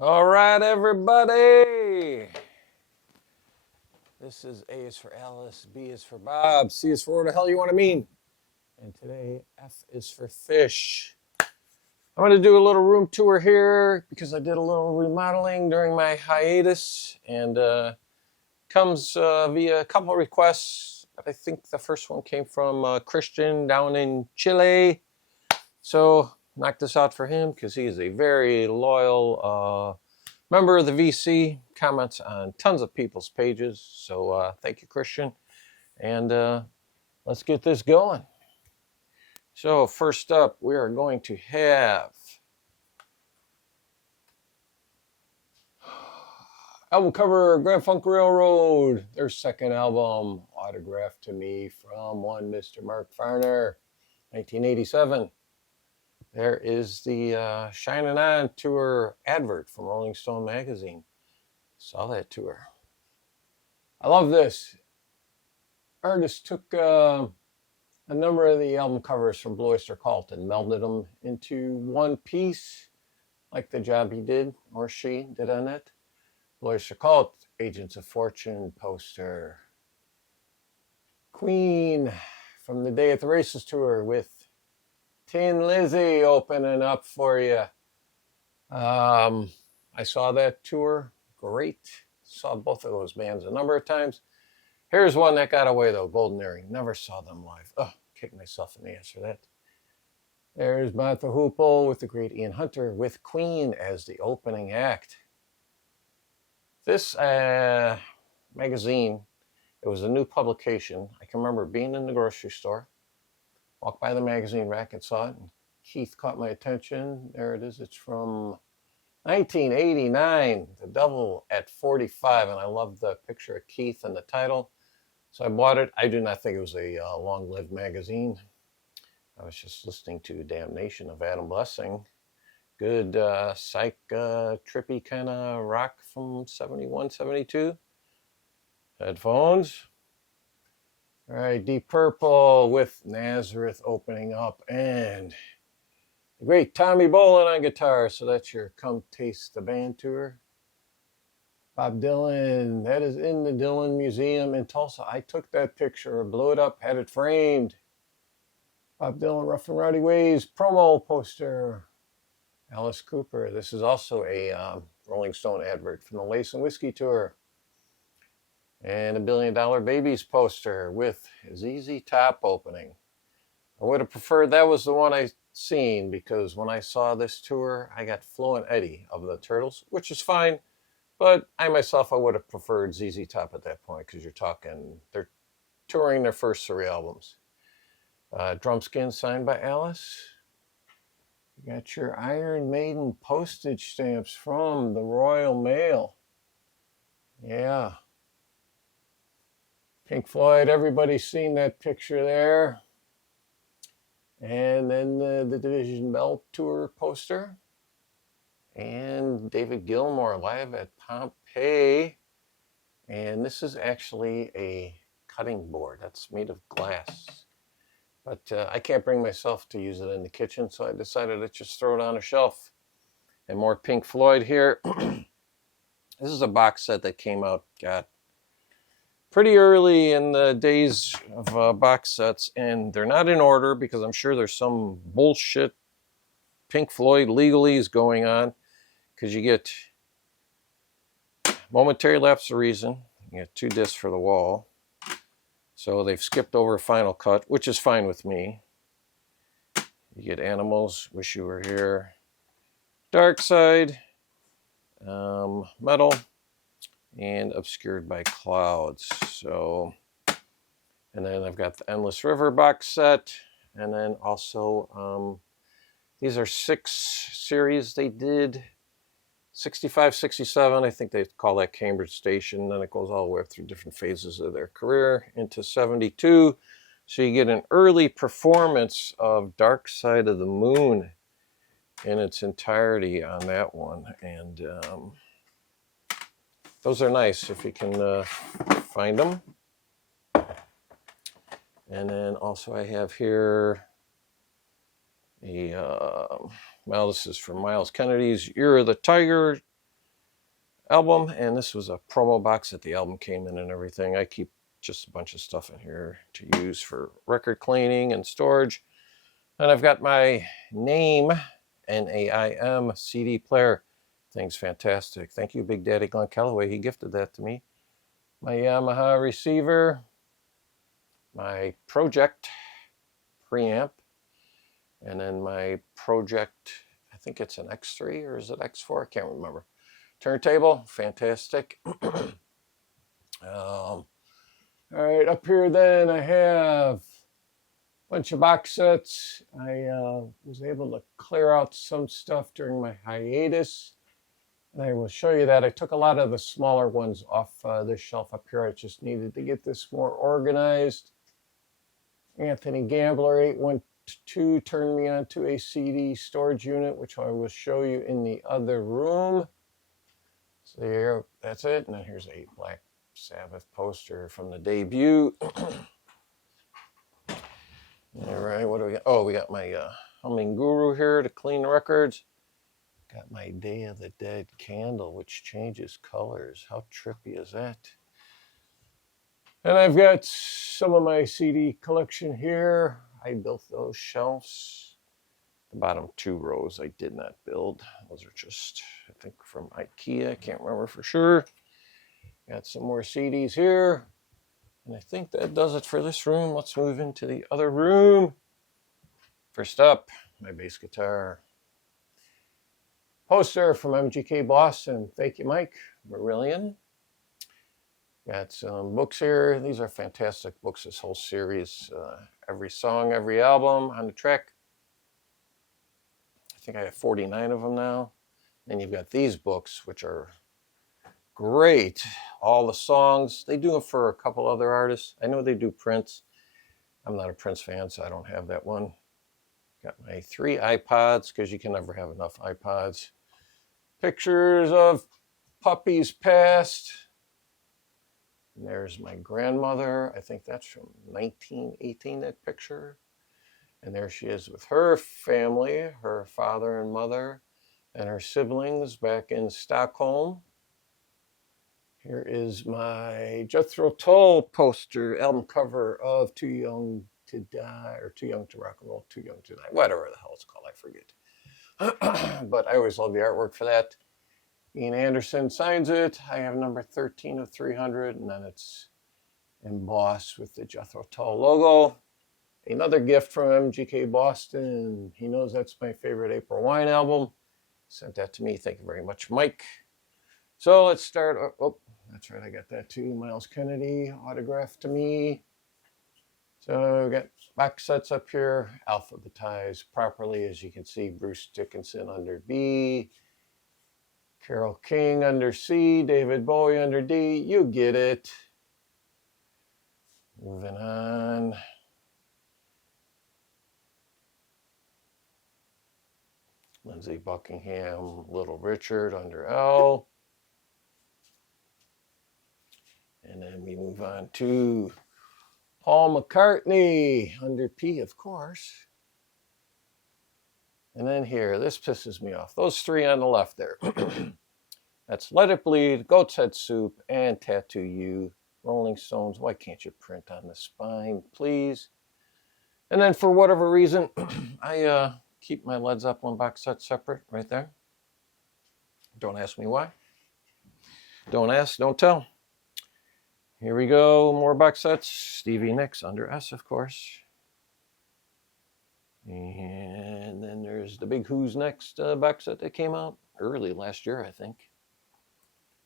All right, everybody. This is A is for Alice, B is for Bob, C is for what the hell you want to mean. And today, F is for fish. I'm going to do a little room tour here because I did a little remodeling during my hiatus and comes via a couple of requests. I think the first one came from Christian down in Chile. So knock this out for him because he is a very loyal member of the VC, comments on tons of people's pages. So thank you, Christian. And let's get this going. So first up, we are going to have album cover, Grand Funk Railroad, their second album, autographed to me from one Mr. Mark Farner, 1987. There is the Shining On tour advert from Rolling Stone magazine. Saw that tour. I love this. Artist took a number of the album covers from Blue Oyster Cult and melded them into one piece, like the job he did, or she did on it. Blue Oyster Cult, Agents of Fortune poster. Queen from the Day at the Races tour with Tin Lizzy opening up for you. I saw that tour. Great. Saw both of those bands a number of times. Here's one that got away, though. Golden Earring. Never saw them live. Oh, kick myself in the ass for that. There's Martha Hoople with the great Ian Hunter with Queen as the opening act. This magazine, it was a new publication. I can remember being in the grocery store, walked by the magazine rack and saw it, and Keith caught my attention. There it is. It's from 1989, The Devil at 45, and I love the picture of Keith and the title. So I bought it. I do not think it was a long-lived magazine. I was just listening to Damnation of Adam Blessing. Good psych, trippy kind of rock from 71, 72. Headphones. All right, Deep Purple with Nazareth opening up, and the great Tommy Bolin on guitar. So that's your Come Taste the Band tour. Bob Dylan, that is in the Dylan Museum in Tulsa. I took that picture, blew it up, had it framed. Bob Dylan, Rough and Rowdy Ways promo poster. Alice Cooper. This is also a Rolling Stone advert from the Lace and Whiskey tour. And a $1 Billion Babies poster with ZZ Top opening. I would have preferred that was the one I seen because when I saw this tour, I got Flo and Eddie of the Turtles, which is fine. But I myself, I would have preferred ZZ Top at that point because you're talking, they're touring their first 3 albums. Drumskin signed by Alice. You got your Iron Maiden postage stamps from the Royal Mail. Yeah. Pink Floyd, everybody's seen that picture there. And then the Division Bell tour poster. And David Gilmour live at Pompeii. And this is actually a cutting board that's made of glass. But I can't bring myself to use it in the kitchen, so I decided to just throw it on a shelf. And more Pink Floyd here. This is a box set that came out, pretty early in the days of box sets, and they're not in order because I'm sure there's some bullshit Pink Floyd legalese going on, because you get Momentary Lapse of Reason, you get 2 discs for the wall, so they've skipped over Final Cut, which is fine with me. You get Animals, Wish You Were Here, Dark Side, Metal, and Obscured by Clouds. So, and then I've got the Endless River box set, and then also these are 6 series they did. 65, 67, I think they call that Cambridge Station. Then it goes all the way through different phases of their career into 72. So you get an early performance of Dark Side of the Moon in its entirety on that one. And those are nice if you can find them. And then also I have here a, well, this is from Miles Kennedy's Year of the Tiger album, and this was a promo box that the album came in and everything. I keep just a bunch of stuff in here to use for record cleaning and storage. And I've got my Name, N-A-I-M CD player. Thing's fantastic. Thank you, Big Daddy Glenn Calloway. He gifted that to me. My Yamaha receiver, my Project preamp, and then my Project, I think it's an X3 or is it X4? I can't remember. Turntable, fantastic. All right, up here then I have a bunch of box sets. I was able to clear out some stuff during my hiatus, and I will show you that. I took a lot of the smaller ones off this shelf up here. I just needed to get this more organized. Anthony Gambler 812 turned me onto a CD storage unit, which I will show you in the other room. So here, that's it. And then here's a Black Sabbath poster from the debut. All right, what do we got? Oh, we got my Humming Guru here to clean the records. Got my Day of the Dead candle, which changes colors. How trippy is that? And I've got some of my CD collection here. I built those shelves. The bottom 2 rows I did not build. Those are just, I think, from IKEA. I can't remember for sure. Got some more CDs here. And I think that does it for this room. Let's move into the other room. First up, my bass guitar. Poster from MGK Boston. Thank you, Mike. Marillion. Got some books here. These are fantastic books, this whole series. Every song, every album on the track. I think I have 49 of them now. Then you've got these books, which are great. All the songs. They do them for a couple other artists. I know they do Prince. I'm not a Prince fan, so I don't have that one. Got my 3 iPods, because you can never have enough iPods. Pictures of puppies past. And there's my grandmother. I think that's from 1918, that picture. And there she is with her family, her father and mother, and her siblings back in Stockholm. Here is my Jethro Tull poster, album cover of Too Young to Die, or Too Young to Rock and Roll, Too Young to Die, whatever the hell it's called, I forget. But I always love the artwork for that. Ian Anderson signs it. I have number 13 of 300, and then it's embossed with the Jethro Tull logo. Another gift from MGK Boston. He knows that's my favorite April Wine album. Sent that to me. Thank you very much, Mike. So let's start. Oh, that's right. I got that too. Miles Kennedy autographed to me. So we got box sets up here, alphabetized properly. As you can see, Bruce Dickinson under B, Carole King under C, David Bowie under D. You get it. Moving on. Lindsey Buckingham, Little Richard under L. And then we move on to Paul McCartney under P, of course. And then here, this pisses me off. Those 3 on the left there. That's Let It Bleed, Goat's Head Soup, and Tattoo You. Rolling Stones, why can't you print on the spine, please? And then for whatever reason, I keep my Led Zeppelin box set separate right there. Don't ask me why. Don't ask, don't tell. Here we go, more box sets. Stevie Nicks under S, of course. And then there's the Big Who's Next box set that came out early last year, I think.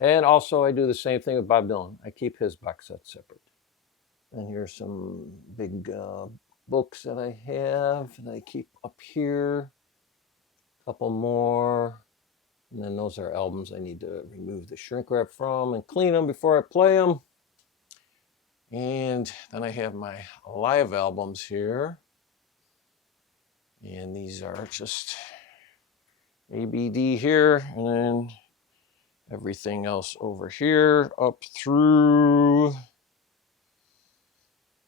And also I do the same thing with Bob Dylan. I keep his box set separate. And here's some big books that I have that I keep up here. A couple more. And then those are albums I need to remove the shrink wrap from and clean them before I play them. And then I have my live albums here. And these are just ABD here, and then everything else over here up through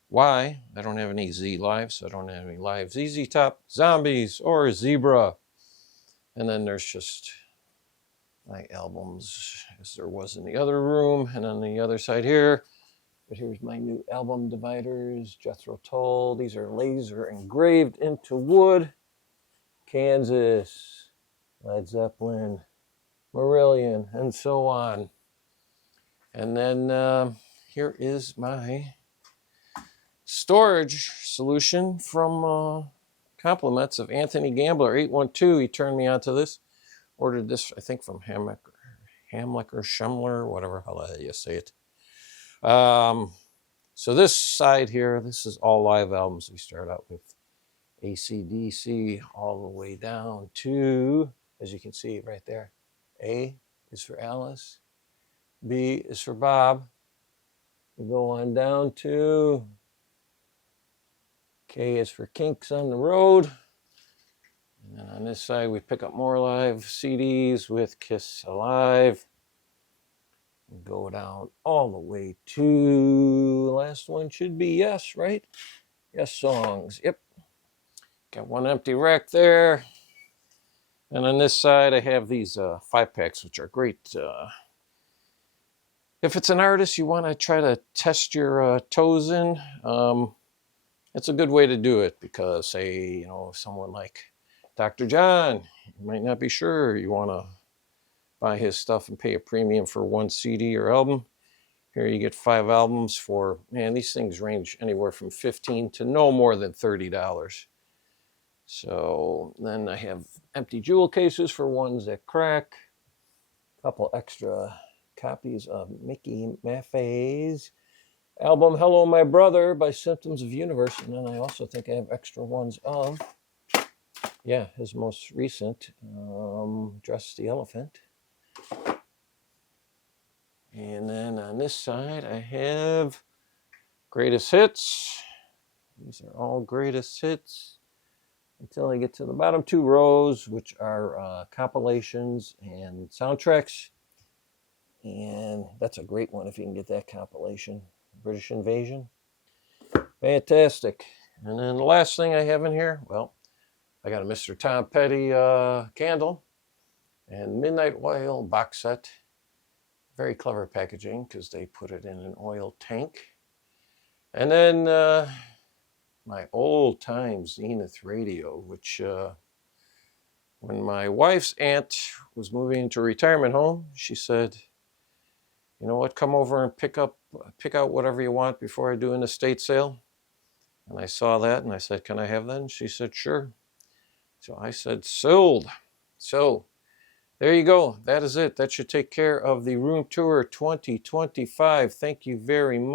Y. I don't have any Z Live, so I don't have any live ZZ Top, Zombies, or Zebra. And then there's just my albums as there was in the other room. And on the other side here, but here's my new album dividers, Jethro Tull. These are laser engraved into wood. Kansas, Led Zeppelin, Marillion, and so on. And then here is my storage solution from compliments of Anthony Gambler, 812. He turned me onto this. Ordered this, I think, from Hamlick or Schemler, whatever how you say it. So this side here, this is all live albums. We start out with AC/DC all the way down to, as you can see right there, A is for Alice, B is for Bob. We go on down to K is for Kinks on the Road. And then on this side, we pick up more live CDs with Kiss Alive. We go down all the way to, the last one should be Yes, right? Yes Songs, yep. Got one empty rack there. And on this side, I have these 5-packs, which are great. If it's an artist you want to try to test your toes in, it's a good way to do it because, say, someone like Dr. John, you might not be sure you want to buy his stuff and pay a premium for one CD or album. Here you get 5 albums for, man, these things range anywhere from $15 to no more than $30. So then I have empty jewel cases for ones that crack. A couple extra copies of Mickey Maffei's album Hello My Brother by Symptoms of Universe. And then I also think I have extra ones of, his most recent, Dress the Elephant. And then on this side, I have Greatest Hits. These are all Greatest Hits until I get to the bottom 2 rows, which are compilations and soundtracks. And that's a great one if you can get that compilation. British Invasion. Fantastic. And then the last thing I have in here, well, I got a Mr. Tom Petty candle and Midnight Oil box set. Very clever packaging because they put it in an oil tank. And then my old time Zenith radio, which when my wife's aunt was moving into a retirement home, she said, you know what, come over and pick out whatever you want before I do an estate sale. And I saw that and I said, can I have that? And she said, sure. So I said, sold. So there you go. That is it. That should take care of the room tour 2025. Thank you very much.